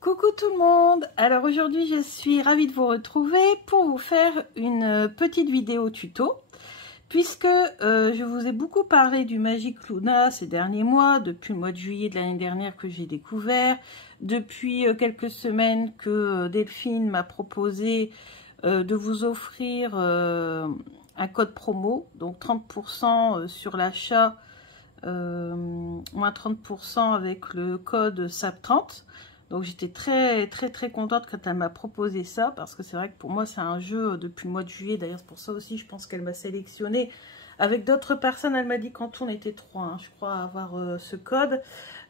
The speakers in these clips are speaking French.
Coucou tout le monde. Alors aujourd'hui je suis ravie de vous retrouver pour vous faire une petite vidéo tuto puisque je vous ai beaucoup parlé du Magic Luna ces derniers mois, depuis le mois de juillet de l'année dernière que j'ai découvert, depuis quelques semaines que Delphine m'a proposé de vous offrir un code promo, donc 30% sur l'achat, moins 30% avec le code SAP30. Donc j'étais très contente quand elle m'a proposé ça, parce que c'est vrai que pour moi c'est un jeu depuis le mois de juillet. D'ailleurs c'est pour ça aussi je pense qu'elle m'a sélectionné avec d'autres personnes. Elle m'a dit quand on était 3, hein, je crois, à avoir ce code.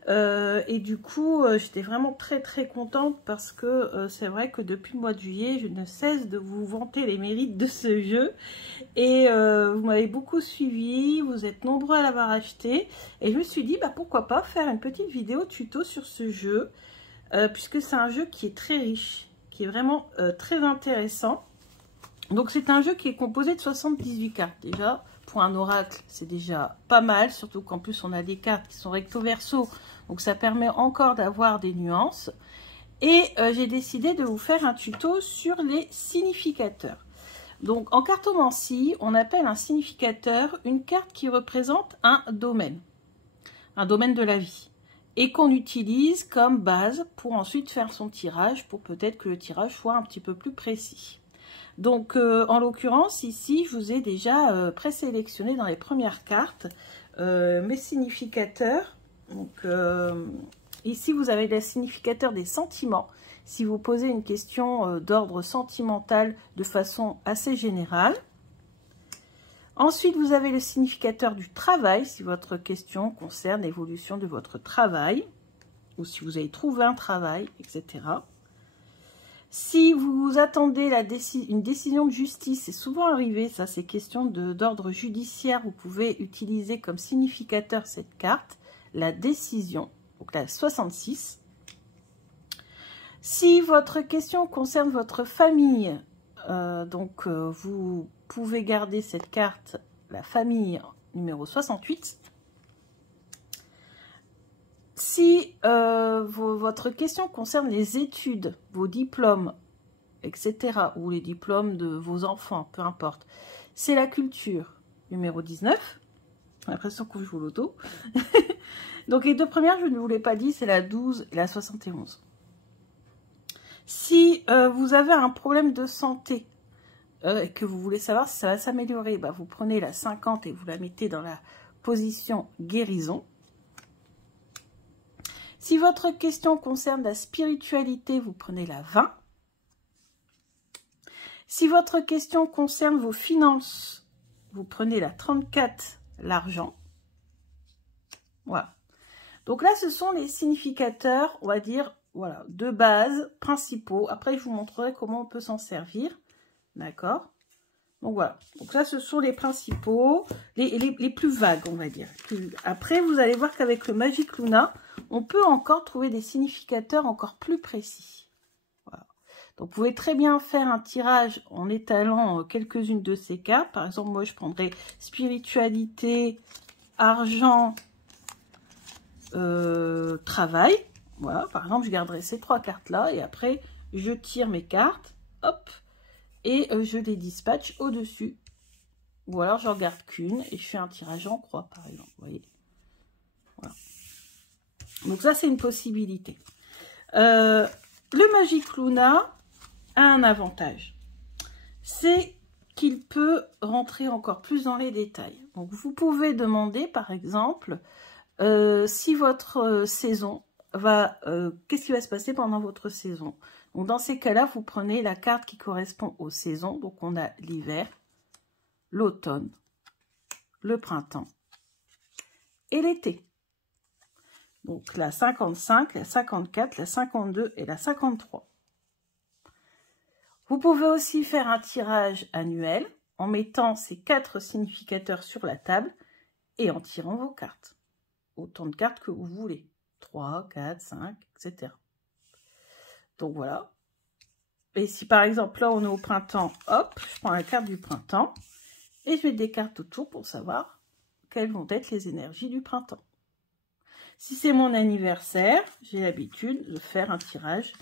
Et du coup j'étais vraiment très contente, parce que c'est vrai que depuis le mois de juillet je ne cesse de vous vanter les mérites de ce jeu. Et vous m'avez beaucoup suivi, vous êtes nombreux à l'avoir acheté. Et je me suis dit bah, pourquoi pas faire une petite vidéo tuto sur ce jeu. Puisque c'est un jeu qui est très riche, qui est vraiment très intéressant. Donc c'est un jeu qui est composé de 78 cartes. Déjà, pour un oracle, c'est déjà pas mal, surtout qu'en plus on a des cartes qui sont recto verso, donc ça permet encore d'avoir des nuances. Et j'ai décidé de vous faire un tuto sur les significateurs. Donc en cartomancie, on appelle un significateur une carte qui représente un domaine de la vie, et qu'on utilise comme base pour ensuite faire son tirage, pour peut-être que le tirage soit un petit peu plus précis. Donc en l'occurrence ici je vous ai déjà présélectionné dans les premières cartes mes significateurs. Donc ici vous avez le significateur des sentiments, si vous posez une question d'ordre sentimental de façon assez générale. Ensuite, vous avez le significateur du travail, si votre question concerne l'évolution de votre travail, ou si vous avez trouvé un travail, etc. Si vous attendez une décision de justice, c'est souvent arrivé, ça c'est question d'ordre judiciaire, vous pouvez utiliser comme significateur cette carte, la décision, donc la 66. Si votre question concerne votre famille, vous pouvez garder cette carte, la famille numéro 68. Si votre question concerne les études, vos diplômes, etc., ou les diplômes de vos enfants, peu importe, c'est la culture numéro 19. J'ai l'impression que je joue l'auto. Donc les deux premières, je ne vous l'ai pas dit, c'est la 12 et la 71. Si vous avez un problème de santé et que vous voulez savoir si ça va s'améliorer, bah vous prenez la 50 et vous la mettez dans la position guérison. Si votre question concerne la spiritualité, vous prenez la 20. Si votre question concerne vos finances, vous prenez la 34, l'argent. Voilà. Donc là, ce sont les significateurs, on va dire, voilà, de base, principaux. Après, je vous montrerai comment on peut s'en servir. D'accord? Donc voilà. Donc là, ce sont les principaux, les plus vagues, on va dire. Après, vous allez voir qu'avec le Magic Luna, on peut encore trouver des significateurs encore plus précis. Voilà. Donc, vous pouvez très bien faire un tirage en étalant quelques-unes de ces cartes. Par exemple, moi, je prendrais spiritualité, argent, travail. Voilà, par exemple, je garderai ces 3 cartes-là et après, je tire mes cartes, hop, et je les dispatche au-dessus. Ou alors, j'en garde qu'une et je fais un tirage en croix, par exemple, vous voyez. Voilà. Donc ça, c'est une possibilité. Le Magic Luna a un avantage. C'est qu'il peut rentrer encore plus dans les détails. Donc, vous pouvez demander, par exemple, si votre saison va... qu'est-ce qui va se passer pendant votre saison? Donc, dans ces cas-là, vous prenez la carte qui correspond aux saisons. Donc, on a l'hiver, l'automne, le printemps et l'été. Donc, la 55, la 54, la 52 et la 53. Vous pouvez aussi faire un tirage annuel en mettant ces 4 significateurs sur la table et en tirant vos cartes. Autant de cartes que vous voulez. 3, 4, 5, etc. Donc voilà. Et si par exemple là on est au printemps, hop, je prends la carte du printemps et je mets des cartes autour pour savoir quelles vont être les énergies du printemps. Si c'est mon anniversaire, j'ai l'habitude de faire un tirage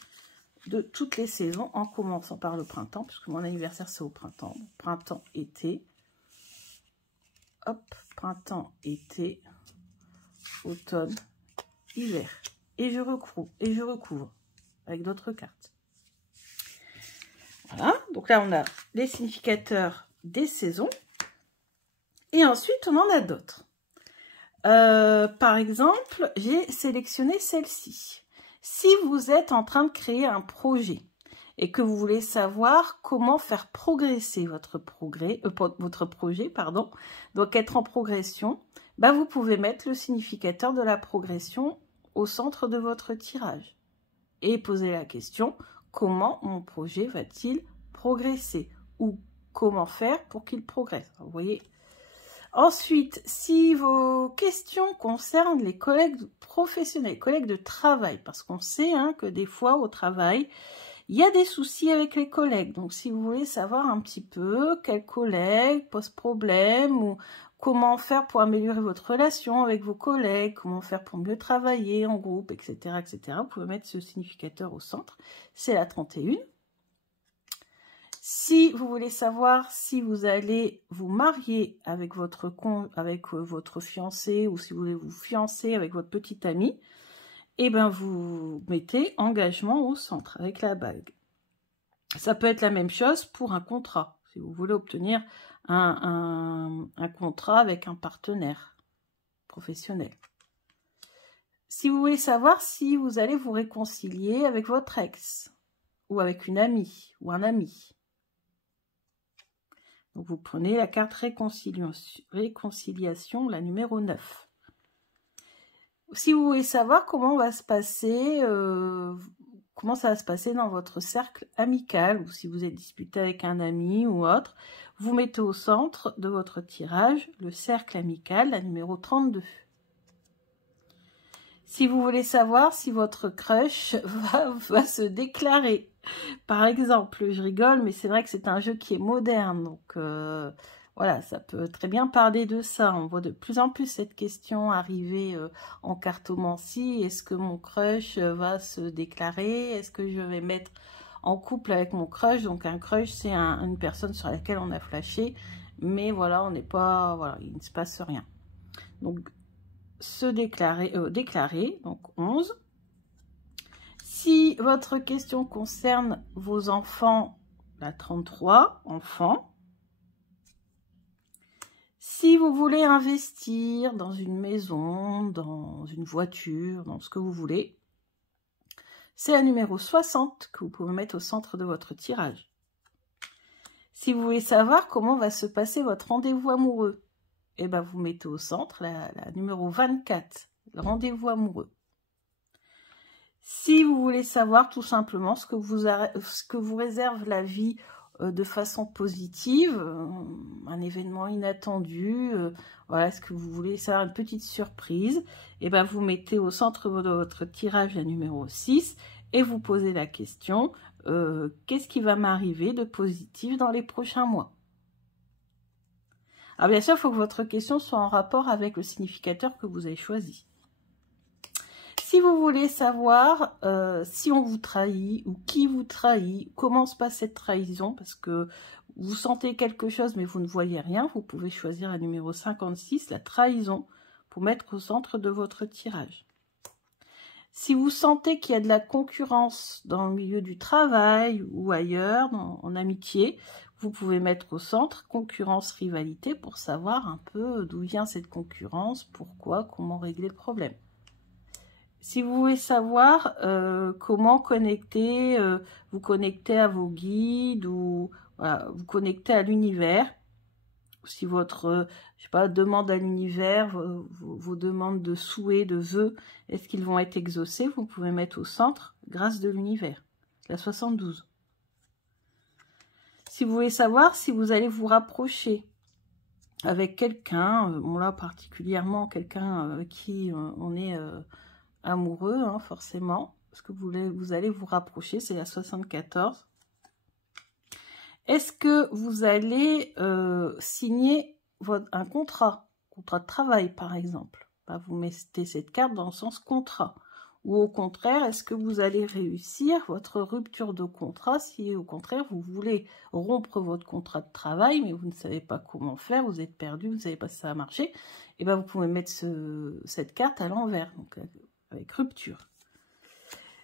de toutes les saisons en commençant par le printemps, puisque mon anniversaire c'est au printemps. Printemps, été, hop, printemps, été, automne, hiver. Et je recouvre avec d'autres cartes. Voilà, donc là on a les significateurs des saisons. Et ensuite on en a d'autres. Par exemple, j'ai sélectionné celle-ci. Si vous êtes en train de créer un projet et que vous voulez savoir comment faire progresser votre projet, donc être en progression, bah vous pouvez mettre le significateur de la progression au centre de votre tirage et poser la question: comment mon projet va-t-il progresser, ou comment faire pour qu'il progresse. Vous voyez. Ensuite, si vos questions concernent les collègues professionnels, collègues de travail, parce qu'on sait que des fois au travail, il y a des soucis avec les collègues. Donc, si vous voulez savoir un petit peu quel collègue pose problème ou comment faire pour améliorer votre relation avec vos collègues, comment faire pour mieux travailler en groupe, etc., etc., vous pouvez mettre ce significateur au centre. C'est la 31. Si vous voulez savoir si vous allez vous marier avec votre fiancé, ou si vous voulez vous fiancer avec votre petite amie, eh bien vous mettez engagement au centre avec la bague. Ça peut être la même chose pour un contrat, si vous voulez obtenir un contrat avec un partenaire professionnel. Si vous voulez savoir si vous allez vous réconcilier avec votre ex, ou avec une amie, ou un ami. Donc vous prenez la carte réconciliation, la numéro 9. Si vous voulez savoir comment ça va se passer dans votre cercle amical, ou si vous êtes disputé avec un ami ou autre, vous mettez au centre de votre tirage le cercle amical, la numéro 32. Si vous voulez savoir si votre crush va se déclarer, par exemple, je rigole, mais c'est vrai que c'est un jeu qui est moderne, donc voilà, ça peut très bien parler de ça. On voit de plus en plus cette question arriver en cartomancie. Est-ce que mon crush va se déclarer? Est-ce que je vais mettre en couple avec mon crush? Donc un crush, c'est une personne sur laquelle on a flashé, mais voilà, on n'est pas, voilà, il ne se passe rien. Donc se déclarer, donc 11. Si votre question concerne vos enfants, la 33, enfants. Si vous voulez investir dans une maison, dans une voiture, dans ce que vous voulez, c'est la numéro 60 que vous pouvez mettre au centre de votre tirage. Si vous voulez savoir comment va se passer votre rendez-vous amoureux, eh ben vous mettez au centre la numéro 24, le rendez-vous amoureux. Si vous voulez savoir tout simplement ce que vous réserve la vie de façon positive, un événement inattendu, voilà, est-ce que vous voulez savoir une petite surprise, et ben vous mettez au centre de votre tirage la numéro 6 et vous posez la question, qu'est-ce qui va m'arriver de positif dans les prochains mois? Alors bien sûr, il faut que votre question soit en rapport avec le significateur que vous avez choisi. Si vous voulez savoir si on vous trahit ou qui vous trahit, comment se passe cette trahison, parce que vous sentez quelque chose mais vous ne voyez rien, vous pouvez choisir la numéro 56, la trahison, pour mettre au centre de votre tirage. Si vous sentez qu'il y a de la concurrence dans le milieu du travail ou ailleurs, en amitié, vous pouvez mettre au centre concurrence, rivalité, pour savoir un peu d'où vient cette concurrence, pourquoi, comment régler le problème. Si vous voulez savoir comment vous connecter à vos guides, ou voilà, vous connecter à l'univers, si votre je sais pas, demande à l'univers, vos demandes de souhaits, de vœux, est-ce qu'ils vont être exaucés, vous pouvez mettre au centre grâce de l'univers, la 72. Si vous voulez savoir si vous allez vous rapprocher avec quelqu'un, bon là particulièrement quelqu'un avec qui on est amoureux, forcément, parce que vous allez vous rapprocher, c'est la 74. Est-ce que vous allez signer un contrat de travail, par exemple? bah, vous mettez cette carte dans le sens contrat. Ou au contraire, est-ce que vous allez réussir votre rupture de contrat si au contraire vous voulez rompre votre contrat de travail, mais vous ne savez pas comment faire, vous êtes perdu, vous ne savez pas si ça va marcher, et ben vous pouvez mettre cette carte à l'envers, donc avec rupture.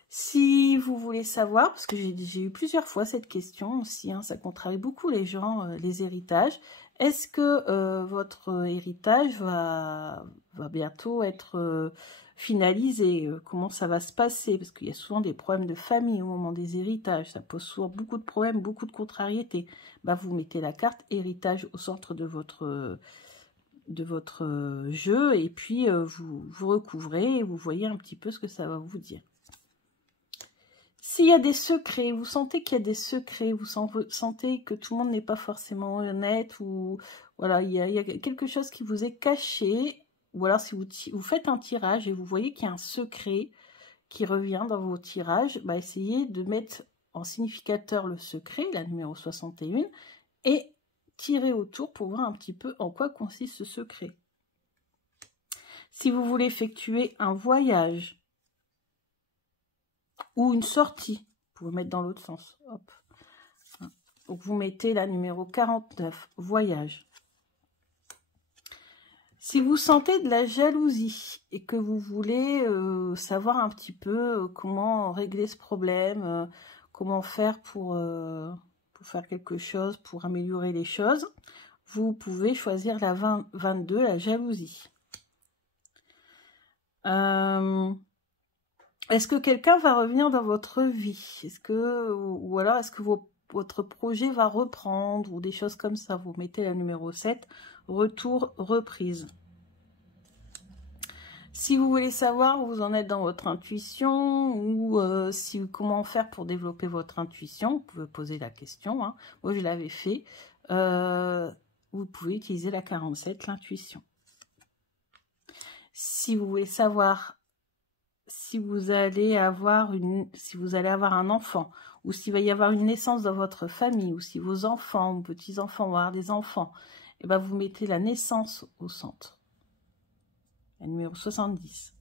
Si vous voulez savoir, parce que j'ai eu plusieurs fois cette question aussi, hein, ça contrarie beaucoup les gens, les héritages. Est-ce que votre héritage va bientôt être finalisé? Comment ça va se passer? Parce qu'il y a souvent des problèmes de famille au moment des héritages. Ça pose souvent beaucoup de problèmes, beaucoup de contrariétés. Bah, vous mettez la carte héritage au centre de votre jeu et puis vous recouvrez et vous voyez un petit peu ce que ça va vous dire. S'il y a des secrets, vous sentez qu'il y a des secrets, vous sentez que tout le monde n'est pas forcément honnête, ou voilà, il y a quelque chose qui vous est caché, ou alors si vous faites un tirage et vous voyez qu'il y a un secret qui revient dans vos tirages, bah essayez de mettre en significateur le secret, la numéro 61, et tirez autour pour voir un petit peu en quoi consiste ce secret. Si vous voulez effectuer un voyage, ou une sortie, vous pouvez mettre dans l'autre sens. Hop. Donc vous mettez la numéro 49, voyage. Si vous sentez de la jalousie et que vous voulez savoir un petit peu comment régler ce problème, comment faire pour faire quelque chose, pour améliorer les choses, vous pouvez choisir la 22, la jalousie. Est-ce que quelqu'un va revenir dans votre vie? Ou alors est-ce que votre projet va reprendre ou des choses comme ça? Vous mettez la numéro 7, retour, reprise. Si vous voulez savoir où vous en êtes dans votre intuition ou comment faire pour développer votre intuition, vous pouvez poser la question. Hein. Moi, je l'avais fait. Vous pouvez utiliser la 47, l'intuition. Si vous voulez savoir si vous allez avoir un enfant, ou s'il va y avoir une naissance dans votre famille, ou si vos enfants ou petits-enfants vont avoir des enfants, et ben vous mettez la naissance au centre. La numéro 70.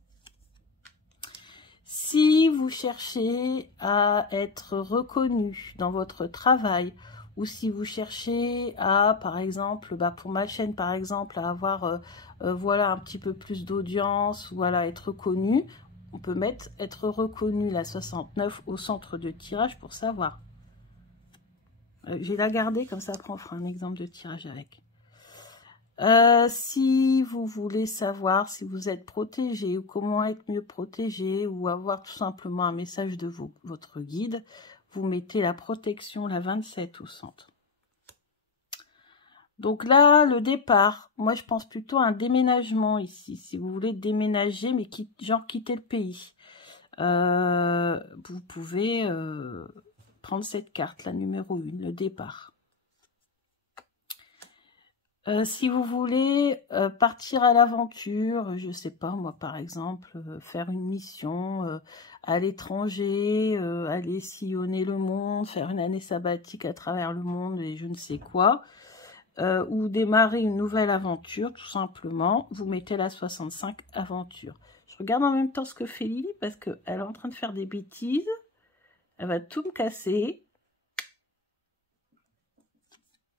Si vous cherchez à être reconnu dans votre travail, ou si vous cherchez à, par exemple, pour ma chaîne, par exemple, à avoir voilà, un petit peu plus d'audience, voilà, être reconnu, on peut mettre être reconnu, la 69, au centre de tirage pour savoir. Je vais la garder, comme ça après on fera un exemple de tirage avec. Si vous voulez savoir si vous êtes protégé ou comment être mieux protégé ou avoir tout simplement un message de votre guide, vous mettez la protection, la 27 au centre. Donc là, le départ, moi je pense plutôt à un déménagement ici. Si vous voulez déménager, mais genre quitter le pays, vous pouvez prendre cette carte, la numéro 1, le départ. Si vous voulez partir à l'aventure, je sais pas moi par exemple, faire une mission à l'étranger, aller sillonner le monde, faire une année sabbatique à travers le monde et je ne sais quoi, ou démarrer une nouvelle aventure tout simplement, vous mettez la 65, aventure. Je regarde en même temps ce que fait Lily parce qu'elle est en train de faire des bêtises, elle va tout me casser.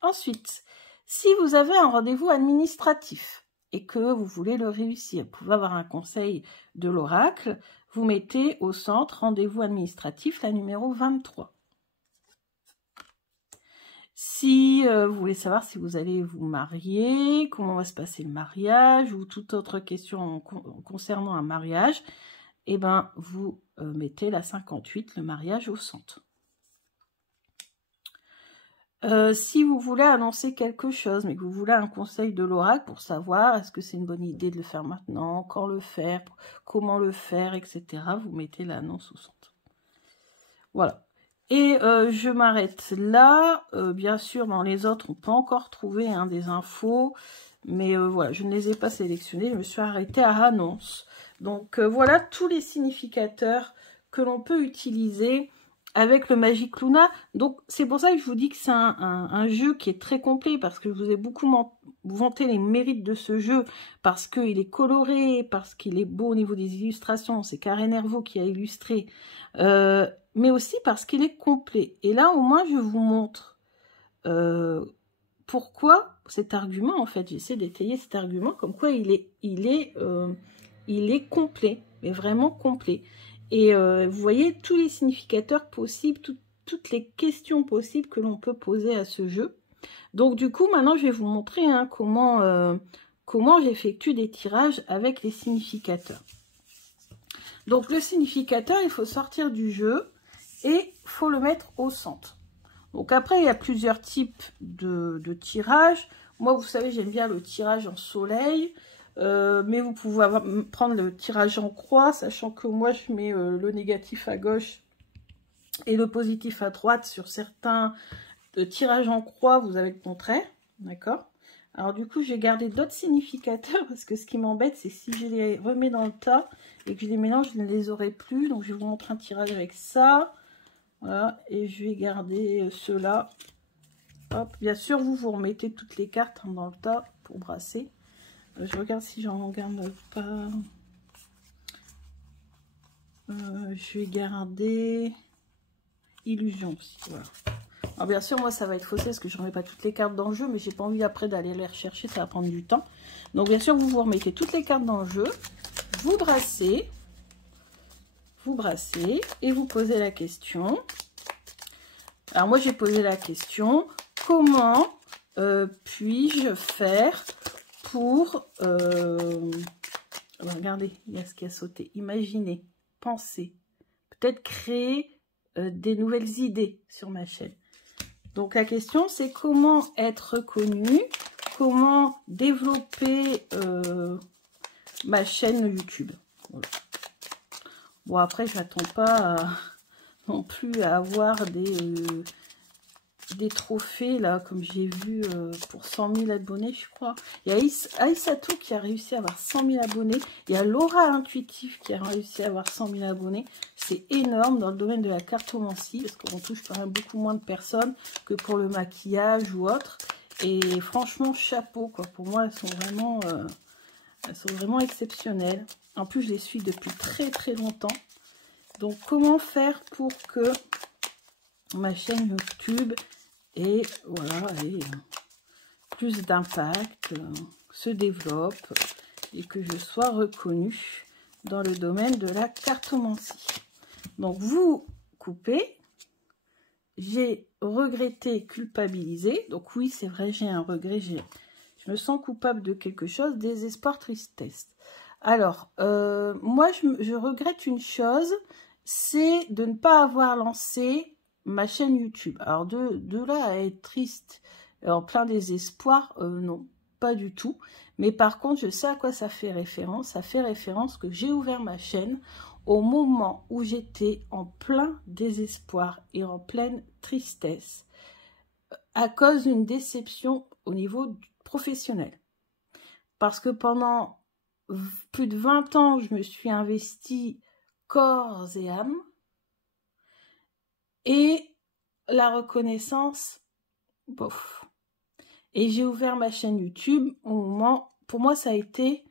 Ensuite, si vous avez un rendez-vous administratif et que vous voulez le réussir, vous pouvez avoir un conseil de l'oracle, vous mettez au centre rendez-vous administratif la numéro 23. Si vous voulez savoir si vous allez vous marier, comment va se passer le mariage ou toute autre question concernant un mariage, eh ben, vous mettez la 58, le mariage au centre. Si vous voulez annoncer quelque chose, mais que vous voulez un conseil de l'oracle pour savoir est-ce que c'est une bonne idée de le faire maintenant, quand le faire, comment le faire, etc., vous mettez l'annonce au centre. Voilà. Et je m'arrête là. Bien sûr, dans les autres, on peut encore trouver des infos, mais voilà, je ne les ai pas sélectionnées. Je me suis arrêtée à annonce. Donc voilà tous les significateurs que l'on peut utiliser avec le Magic Luna. Donc c'est pour ça que je vous dis que c'est un jeu qui est très complet, parce que je vous ai beaucoup vanté les mérites de ce jeu, parce qu'il est coloré, parce qu'il est beau au niveau des illustrations, c'est Karen Hervaux qui a illustré, mais aussi parce qu'il est complet. Et là au moins je vous montre pourquoi cet argument, en fait, j'essaie d'étayer cet argument, comme quoi il est complet, mais vraiment complet. Et vous voyez tous les significateurs possibles, toutes les questions possibles que l'on peut poser à ce jeu. Donc du coup, maintenant, je vais vous montrer hein, comment j'effectue des tirages avec les significateurs. Donc le significateur, il faut sortir du jeu et il faut le mettre au centre. Donc après, il y a plusieurs types de tirages. Moi, vous savez, j'aime bien le tirage en soleil. Mais vous pouvez prendre le tirage en croix, sachant que moi, je mets le négatif à gauche et le positif à droite. Sur certains tirages en croix, vous avez le contraire. D'accord? Alors du coup, je vais garder d'autres significateurs, parce que ce qui m'embête, c'est si je les remets dans le tas et que je les mélange, je ne les aurai plus. Donc, je vais vous montrer un tirage avec ça. Voilà, et je vais garder ceux-là. Hop, bien sûr, vous remettez toutes les cartes hein, dans le tas pour brasser. Je regarde si j'en garde pas. Je vais garder Illusion aussi. Voilà. Alors bien sûr, moi, ça va être faussé parce que je ne remets pas toutes les cartes dans le jeu, mais j'ai pas envie après d'aller les rechercher, ça va prendre du temps. Donc bien sûr, vous remettez toutes les cartes dans le jeu, vous brassez et vous posez la question. Alors moi, j'ai posé la question, comment puis-je faire pour... regardez, il y a ce qui a sauté. Imaginez, pensez, peut-être créer des nouvelles idées sur ma chaîne. Donc la question, c'est comment être reconnu, comment développer ma chaîne YouTube. Voilà. Bon, après, je n'attends pas non plus à avoir des trophées, là, comme j'ai vu pour 100 000 abonnés, je crois. Il y a Aïssatou qui a réussi à avoir 100 000 abonnés. Il y a Laura Intuitif qui a réussi à avoir 100 000 abonnés. C'est énorme dans le domaine de la cartomancie, parce qu'on touche quand même beaucoup moins de personnes que pour le maquillage ou autre. Et franchement, chapeau, quoi. Pour moi, elles sont vraiment exceptionnelles. En plus, je les suis depuis très très longtemps. Donc, comment faire pour que ma chaîne YouTube ait plus d'impact, se développe et que je sois reconnue dans le domaine de la cartomancie. Donc, vous coupez. J'ai regretté, culpabilisé. Donc, oui, c'est vrai, j'ai un regret. Je me sens coupable de quelque chose. Désespoir, tristesse. Alors, moi, je regrette une chose, c'est de ne pas avoir lancé ma chaîne YouTube. Alors, de là à être triste, en plein désespoir, non, pas du tout. Mais par contre, je sais à quoi ça fait référence. Ça fait référence que j'ai ouvert ma chaîne au moment où j'étais en plein désespoir et en pleine tristesse à cause d'une déception au niveau professionnel. Parce que pendant plus de 20 ans, je me suis investie corps et âme. Et la reconnaissance, bof. Et j'ai ouvert ma chaîne YouTube au moment, pour moi, ça a été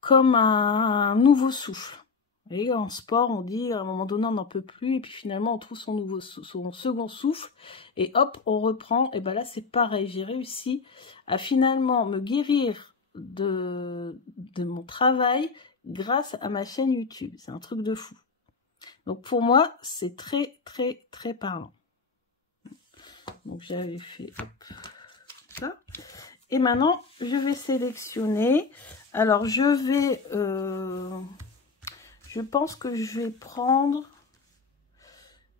comme un nouveau souffle. Vous voyez, en sport, on dit à un moment donné, on n'en peut plus, et puis finalement, on trouve son second souffle, et hop, on reprend. Et ben là, c'est pareil, j'ai réussi à finalement me guérir de mon travail grâce à ma chaîne YouTube. C'est un truc de fou. Donc pour moi, c'est très, très, très parlant. Donc j'avais fait hop, ça. Et maintenant, je vais sélectionner. Alors, je pense que je vais prendre...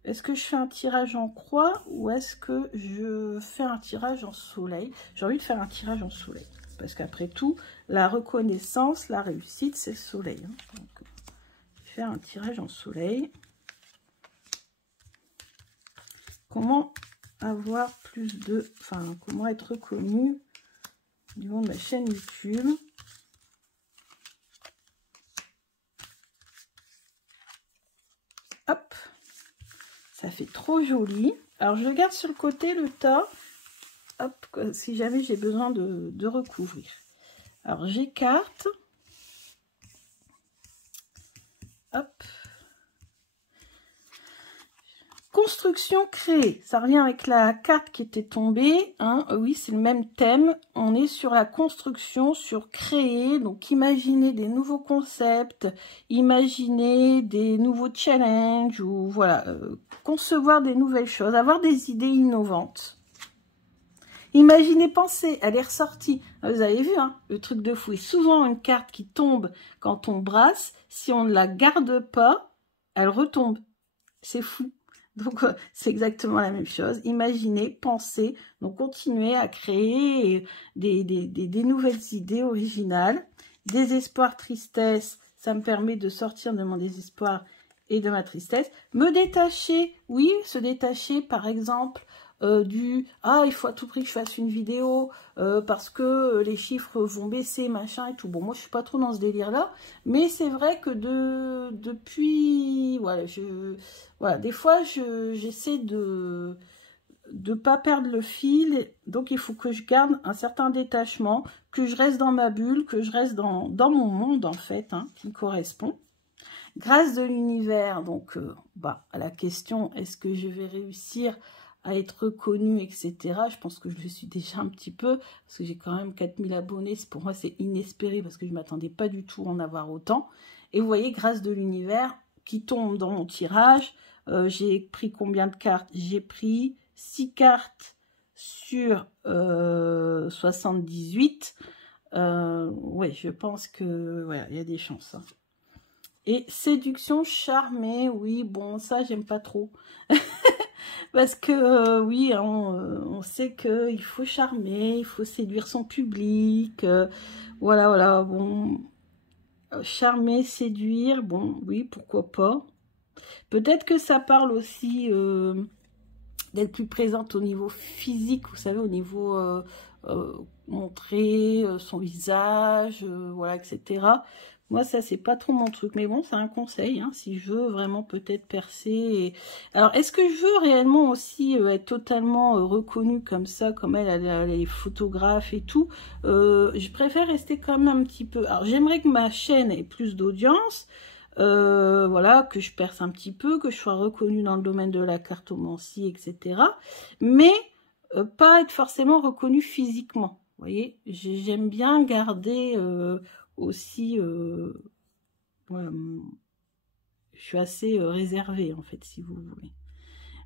Est-ce que je fais un tirage en croix ou est-ce que je fais un tirage en soleil? J'ai envie de faire un tirage en soleil. Parce qu'après tout, la reconnaissance, la réussite, c'est le soleil. Hein. Donc, je vais faire un tirage en soleil. Comment avoir plus de... Enfin, comment être reconnu au niveau de ma chaîne YouTube. Hop. Ça fait trop joli. Alors, je garde sur le côté le tas. Hop, si jamais j'ai besoin de recouvrir. Alors, j'écarte. Hop. Construction créée. Ça revient avec la carte qui était tombée. Hein. Oui, c'est le même thème. On est sur la construction, sur créer. Donc, imaginer des nouveaux concepts, imaginer des nouveaux challenges ou voilà, concevoir des nouvelles choses, avoir des idées innovantes. Imaginez, pensez, elle est ressortie. Vous avez vu, hein, le truc de fou. Et souvent, une carte qui tombe quand on brasse, si on ne la garde pas, elle retombe. C'est fou. Donc, c'est exactement la même chose. Imaginez, pensez, donc continuez à créer des nouvelles idées originales. Désespoir, tristesse, ça me permet de sortir de mon désespoir et de ma tristesse. Me détacher, oui, se détacher, par exemple, il faut à tout prix que je fasse une vidéo parce que les chiffres vont baisser, machin et tout. Bon, moi, je suis pas trop dans ce délire-là, mais c'est vrai que depuis... Voilà, des fois, j'essaie de pas perdre le fil, donc il faut que je garde un certain détachement, que je reste dans ma bulle, que je reste dans mon monde, en fait, hein, qui me correspond. Grâce de l'univers, donc, à la question, est-ce que je vais réussir à être reconnue, etc. Je pense que je le suis déjà un petit peu, parce que j'ai quand même 4000 abonnés. Pour moi, c'est inespéré, parce que je ne m'attendais pas du tout à en avoir autant. Et vous voyez, grâce de l'univers qui tombe dans mon tirage, j'ai pris combien de cartes? J'ai pris 6 cartes sur 78. Ouais, je pense que voilà, il y a des chances. Hein. Et séduction, charmée, oui, bon, ça, j'aime pas trop. Parce que, oui, hein, on sait qu'il faut charmer, il faut séduire son public. Voilà, bon. Charmer, séduire, bon, oui, pourquoi pas. Peut-être que ça parle aussi d'être plus présente au niveau physique, vous savez, au niveau montrer son visage, voilà, etc. Moi, ça, c'est pas trop mon truc. Mais bon, c'est un conseil, hein, si je veux vraiment peut-être percer. Et... Alors, est-ce que je veux réellement aussi être totalement reconnue comme ça, comme elle est photographe et tout? Je préfère rester quand même un petit peu... Alors, j'aimerais que ma chaîne ait plus d'audience. Voilà, que je perce un petit peu, que je sois reconnue dans le domaine de la cartomancie, etc. Mais pas être forcément reconnue physiquement. Vous voyez, j'aime bien garder aussi... voilà, je suis assez réservée, en fait, si vous voulez.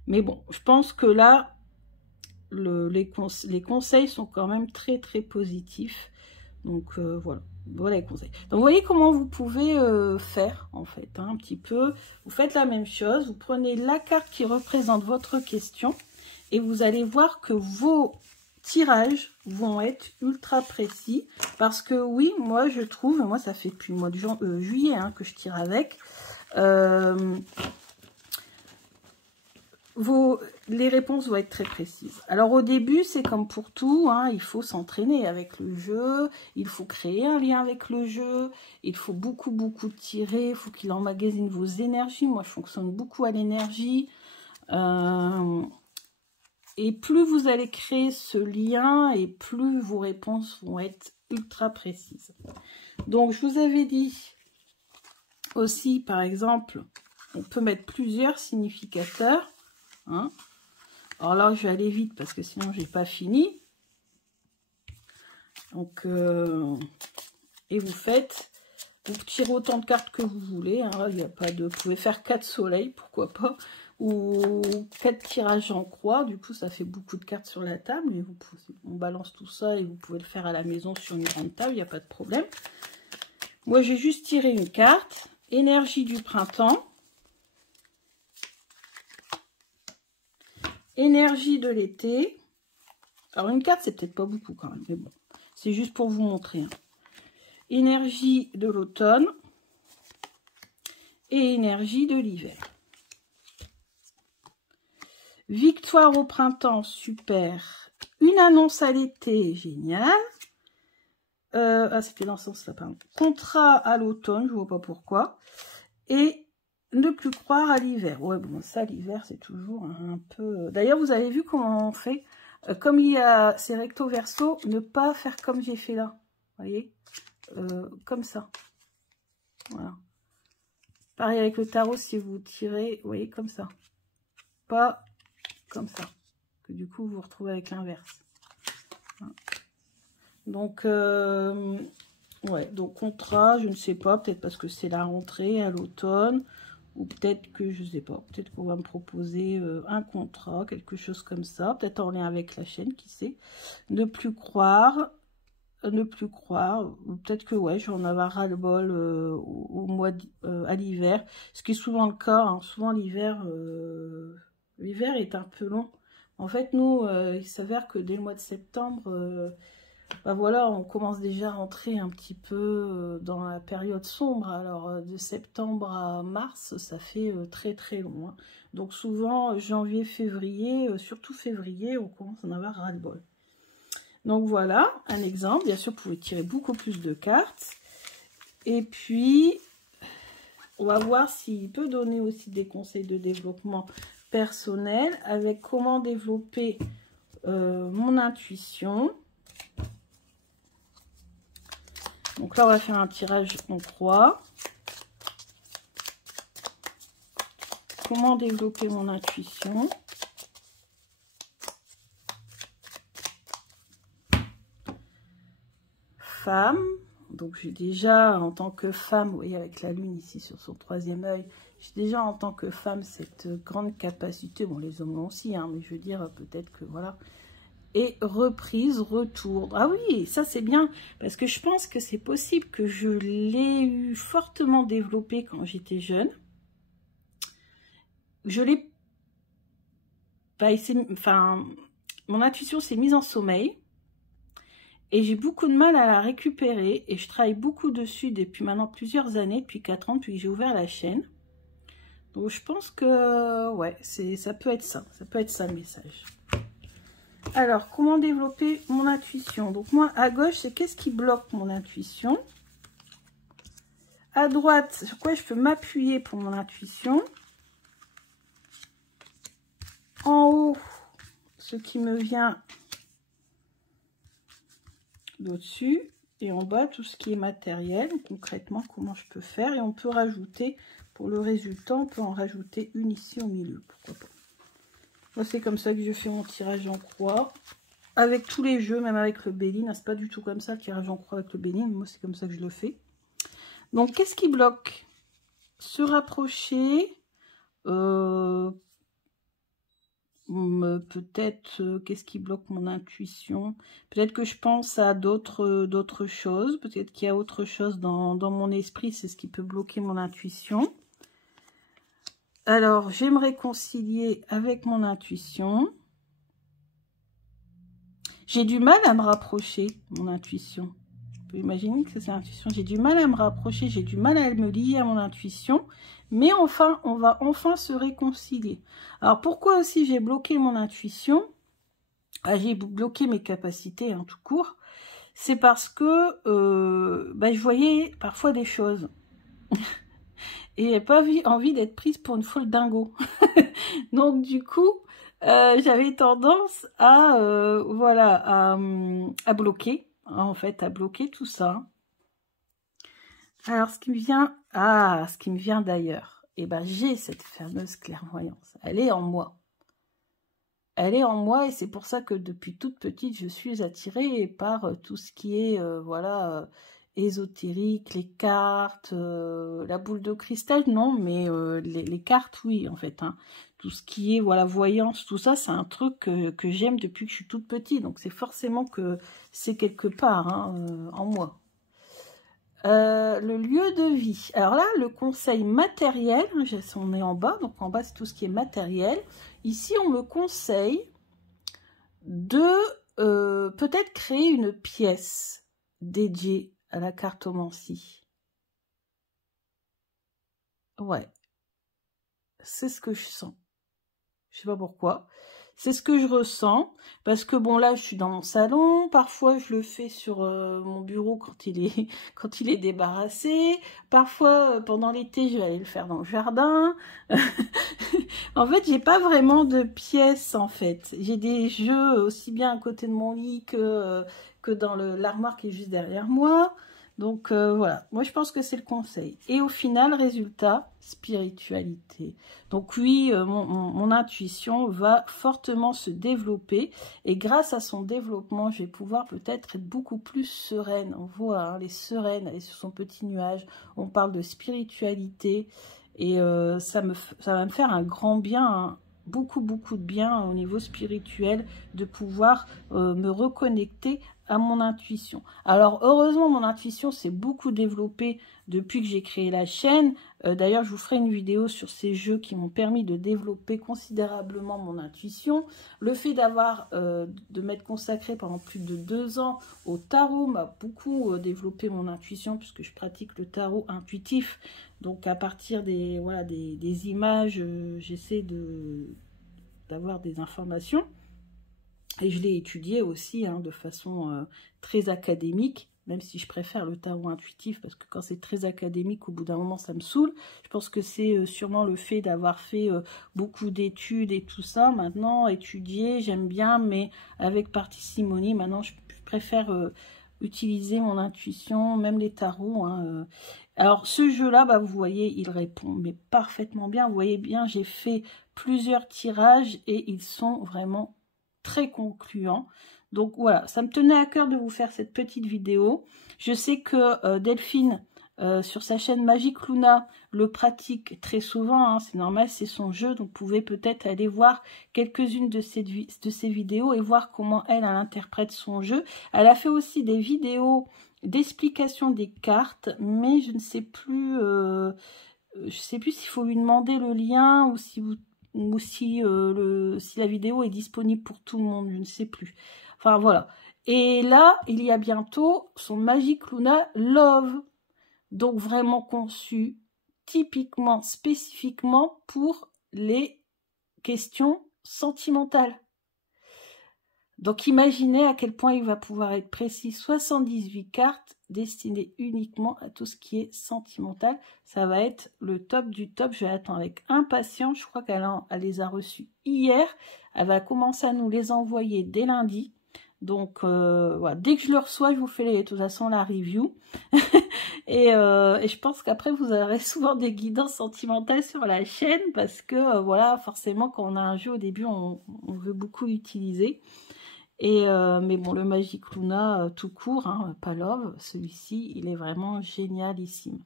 Mais bon, je pense que là, les conseils sont quand même très, très positifs. Donc, voilà. Voilà les conseils. Donc, vous voyez comment vous pouvez faire, en fait, hein, un petit peu. Vous faites la même chose. Vous prenez la carte qui représente votre question et vous allez voir que vos tirages vont être ultra précis. Parce que, oui, moi, je trouve, moi, ça fait depuis le mois de juillet hein, que je tire avec. Les réponses vont être très précises. Alors au début, c'est comme pour tout, hein, il faut s'entraîner avec le jeu, il faut créer un lien avec le jeu, il faut beaucoup tirer, il faut qu'il emmagasine vos énergies. Moi, je fonctionne beaucoup à l'énergie. Et plus vous allez créer ce lien, et plus vos réponses vont être ultra précises. Donc, je vous avais dit aussi, par exemple, on peut mettre plusieurs significateurs. Hein. Alors là, je vais aller vite parce que sinon, j'ai pas fini. Donc, et vous tirez autant de cartes que vous voulez. Hein. Il n'y a pas de, vous pouvez faire 4 soleils, pourquoi pas, ou 4 tirages en croix. Du coup, ça fait beaucoup de cartes sur la table. Mais on balance tout ça et vous pouvez le faire à la maison sur une grande table. Il n'y a pas de problème. Moi, j'ai juste tiré une carte. Énergie du printemps. Énergie de l'été. Alors, une carte, c'est peut-être pas beaucoup quand même, mais bon. C'est juste pour vous montrer. Hein. Énergie de l'automne. Et énergie de l'hiver. Victoire au printemps, super. Une annonce à l'été, génial. C'était dans ce sens-là, pardon. Contrat à l'automne, je vois pas pourquoi. Et ne plus croire à l'hiver. Ouais, bon, ça, l'hiver, c'est toujours un peu... D'ailleurs, vous avez vu comment on fait. Comme il y a ces recto verso, ne pas faire comme j'ai fait là. Vous voyez, comme ça. Voilà. Pareil avec le tarot, si vous tirez, vous voyez, comme ça. Pas comme ça. Que du coup, vous vous retrouvez avec l'inverse. Voilà. Donc, ouais, donc contrat, je ne sais pas, peut-être parce que c'est la rentrée à l'automne. Ou peut-être que, je sais pas, peut-être qu'on va me proposer un contrat, quelque chose comme ça. Peut-être en lien avec la chaîne, qui sait. Ne plus croire, ou peut-être que, ouais, j'en avais ras-le-bol au mois à l'hiver. Ce qui est souvent le cas, hein. Souvent l'hiver est un peu long. En fait, nous, il s'avère que dès le mois de septembre... ben voilà, on commence déjà à rentrer un petit peu dans la période sombre. Alors, de septembre à mars, ça fait très très long. Hein. Donc souvent, janvier, février, surtout février, on commence à en avoir ras-le-bol. Donc voilà, un exemple. Bien sûr, vous pouvez tirer beaucoup plus de cartes. Et puis, on va voir s'il peut donner aussi des conseils de développement personnel avec comment développer mon intuition. Donc là, on va faire un tirage en croix. Comment développer mon intuition? Femme. Donc j'ai déjà, en tant que femme, vous voyez avec la lune ici sur son troisième œil, j'ai déjà en tant que femme cette grande capacité, bon les hommes l'ont aussi, hein, mais je veux dire peut-être que voilà... Et reprise, retour. Ah oui, ça c'est bien, parce que je pense que c'est possible que je l'ai eu fortement développé quand j'étais jeune. Je l'ai... Enfin, mon intuition s'est mise en sommeil. Et j'ai beaucoup de mal à la récupérer. Et je travaille beaucoup dessus depuis maintenant plusieurs années, depuis 4 ans, depuis que j'ai ouvert la chaîne. Donc je pense que, ouais, ça peut être ça. Ça peut être ça le message. Alors, comment développer mon intuition? Donc moi, à gauche, c'est qu'est-ce qui bloque mon intuition? À droite, sur quoi je peux m'appuyer pour mon intuition? En haut, ce qui me vient d'au-dessus. Et en bas, tout ce qui est matériel. Concrètement, comment je peux faire? Et on peut rajouter, pour le résultat, on peut en rajouter une ici au milieu. Pourquoi pas? Moi, c'est comme ça que je fais mon tirage en croix. Avec tous les jeux, même avec le Béline. C'est pas du tout comme ça, le tirage en croix avec le Béline. Moi, c'est comme ça que je le fais. Donc, qu'est-ce qui bloque? Se rapprocher. Peut-être, qu'est-ce qui bloque mon intuition? Peut-être que je pense à d'autres choses. Peut-être qu'il y a autre chose dans mon esprit. C'est ce qui peut bloquer mon intuition. Alors, je vais me réconcilier avec mon intuition. J'ai du mal à me rapprocher, mon intuition. Vous pouvez imaginer que c'est l'intuition. J'ai du mal à me rapprocher, j'ai du mal à me lier à mon intuition. Mais enfin, on va enfin se réconcilier. Alors, pourquoi aussi j'ai bloqué mon intuition? J'ai bloqué mes capacités, hein, tout court. C'est parce que je voyais parfois des choses. Et j'ai pas envie d'être prise pour une folle dingo. Donc, du coup, j'avais tendance à, voilà, à bloquer. En fait, à bloquer tout ça. Alors, ce qui me vient d'ailleurs, eh ben, j'ai cette fameuse clairvoyance. Elle est en moi. Elle est en moi et c'est pour ça que depuis toute petite, je suis attirée par tout ce qui est, voilà, ésotérique, les cartes, la boule de cristal, non, mais les cartes, oui, en fait. Hein. Tout ce qui est, voilà, voyance, tout ça, c'est un truc que j'aime depuis que je suis toute petite. Donc, c'est forcément que c'est quelque part hein, en moi. Le lieu de vie. Alors là, le conseil matériel, on est en bas, donc en bas, c'est tout ce qui est matériel. Ici, on me conseille de peut-être créer une pièce dédiée à la cartomancie. Ouais, c'est ce que je sens. Je sais pas pourquoi. C'est ce que je ressens, parce que bon là je suis dans mon salon, parfois je le fais sur mon bureau quand il est débarrassé, parfois pendant l'été je vais aller le faire dans le jardin. En fait j'ai pas vraiment de pièces en fait, j'ai des jeux aussi bien à côté de mon lit que dans l'armoire qui est juste derrière moi. Donc voilà, moi je pense que c'est le conseil. Et au final, résultat, spiritualité. Donc oui, mon intuition va fortement se développer. Et grâce à son développement, je vais pouvoir peut-être être beaucoup plus sereine. On voit hein, les sereines, elle est sur son petit nuage. On parle de spiritualité. Et ça va me faire un grand bien, hein, beaucoup de bien au niveau spirituel, de pouvoir me reconnecter à mon intuition. Alors heureusement mon intuition s'est beaucoup développée depuis que j'ai créé la chaîne. D'ailleurs je vous ferai une vidéo sur ces jeux qui m'ont permis de développer considérablement mon intuition. Le fait de m'être consacrée pendant plus de 2 ans au tarot m'a beaucoup développé mon intuition, puisque je pratique le tarot intuitif. Donc à partir des images, j'essaie d'avoir des informations. Et je l'ai étudié aussi hein, de façon très académique, même si je préfère le tarot intuitif, parce que quand c'est très académique, au bout d'un moment, ça me saoule. Je pense que c'est sûrement le fait d'avoir fait beaucoup d'études et tout ça. Maintenant, étudier, j'aime bien, mais avec parcimonie. Maintenant, je préfère utiliser mon intuition, même les tarots. Hein, Alors, ce jeu-là, bah, vous voyez, il répond mais parfaitement bien. Vous voyez bien, j'ai fait plusieurs tirages et ils sont vraiment très concluant. Donc voilà, ça me tenait à cœur de vous faire cette petite vidéo. Je sais que Delphine, sur sa chaîne Magique Luna, le pratique très souvent, hein, c'est normal, c'est son jeu, donc vous pouvez peut-être aller voir quelques-unes de ses vidéos et voir comment elle interprète son jeu. Elle a fait aussi des vidéos d'explication des cartes, mais je ne sais plus, s'il faut lui demander le lien ou si si la vidéo est disponible pour tout le monde, je ne sais plus. Enfin voilà. Et là, il y a bientôt son Magique Luna Love. Donc vraiment conçu typiquement, spécifiquement pour les questions sentimentales. Donc imaginez à quel point il va pouvoir être précis. 78 cartes destinées uniquement à tout ce qui est sentimental. Ça va être le top du top. Je vais attendre avec impatience. Je crois qu'elle les a reçues hier. Elle va commencer à nous les envoyer dès lundi. Donc voilà, dès que je le reçois, je vous fais de toute façon la review. et je pense qu'après vous aurez souvent des guidances sentimentales sur la chaîne, parce que voilà, forcément quand on a un jeu au début, on veut beaucoup l'utiliser. Mais bon, le Magique Luna tout court, hein, pas Love, celui-ci, il est vraiment génialissime.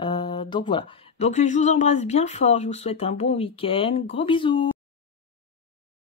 Donc voilà. Donc je vous embrasse bien fort, je vous souhaite un bon week-end. Gros bisous!